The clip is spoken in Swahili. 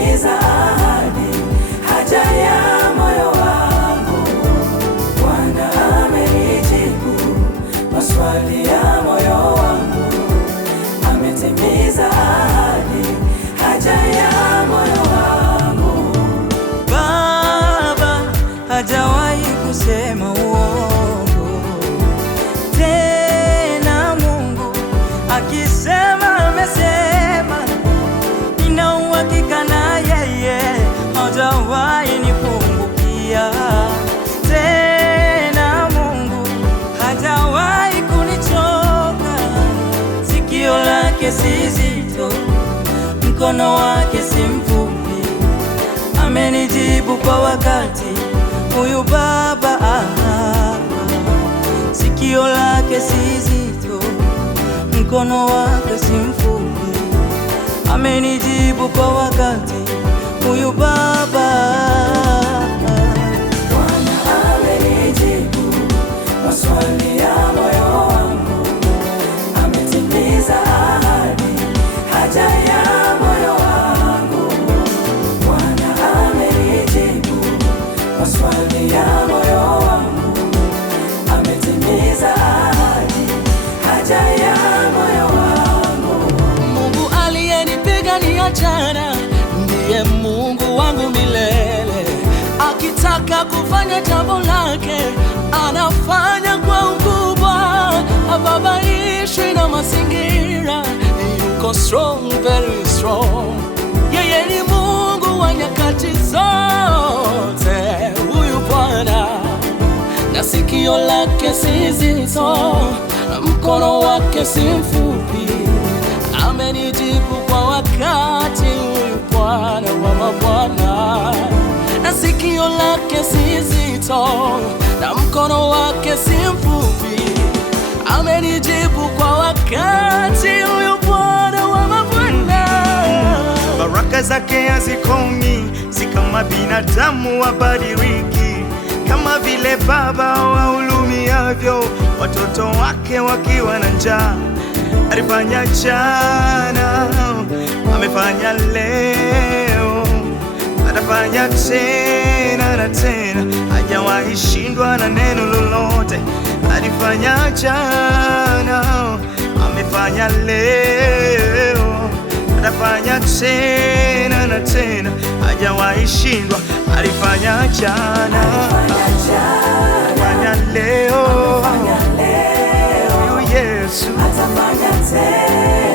ametimiza ahadi, haja ya moyo wangu. Bwana amenijibu maswali ya moyo wangu, ametimiza ahadi, haja ya moyo wangu. Baba hajawahi kusema uongo, tena Mungu akisema amesema, nina uhakika na yeye hajawahi nipungukia. Tena Mungu hajawahi kunichoka, sikio lake si zito, mkono wake si mfupi, amenijibu kwa wakati. Huyu Baba sikio lake si zito, mkono wake si mfupi, amenijibu kwa wakati. Huyu Baba. Bwana amenijibu maswali ya moyo wangu, ametimiza ahadi, haja ya moyo wangu. Bwana amenijibu maswali ya moyo wangu, ametimiza ahadi, haja ya moyo wangu. Mungu aliyenipigania jana ndiye Mungu wangu milele. Akitaka kufanya jambo lake anafanya kwa ukubwa, hababaishwi na mazingira. Yuko strong, very strong. Yeye ni Mungu wa nyakati zote, huyu Bwana. Na sikio lake si zito, na mkono wake si mfupi, amenijibu kwa wakati. Huyu Bwana wa mabwana. Na sikio lake si zito, na mkono wake si mfupi, amenijibu kwa wakati. Huyu Bwana wa mabwana. Baraka zake hazikomi, si kama binadamu wabadiliki. Kama vile baba wahurumiavyo watoto wake wakiwa na njaa. Alifanya jana, amefanya leo, atafanya tena na tena, hajawahi shindwa na neno lolote. Alifanya jana, amefanya leo, atafanya tena na tena, hajawahi shindwa. Alifanya jana, atafanya leo, Atafanya leo, Yesu atafanya tena.